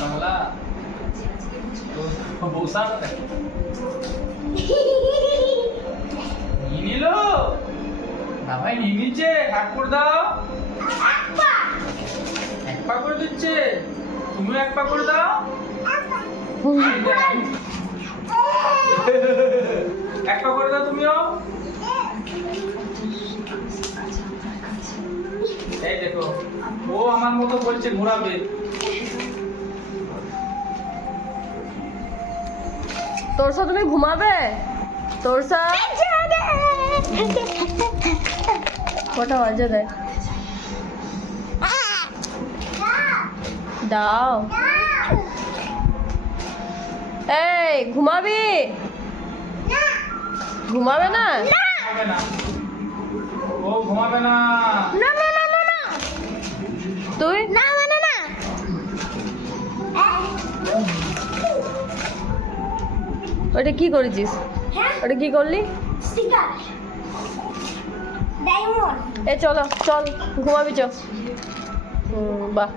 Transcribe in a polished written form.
বাংলা তো বৌসা নিয়ে নিল না ভাই, নিয়ে নিচ্ছে। এক করে দাও, এক পা করে দিচ্ছে। তুমিও এক পা করে দাও। এক পা করে দাও তুমিও। এই দেখো, ও আমার মতো বলছে ঘোরাবে। তোরসা তুমি ঘুমাবে? তোরসা কটা বাজে দেখ দাও। এই ঘুমাবি? ঘুমাবে না? ঘুমাবে না, ও ঘুমাবে না। তুই না মানে না, ওটা কি করেছিস? ওটা কি করলি? এ চলো চল ঘুমাবি চ। বাহ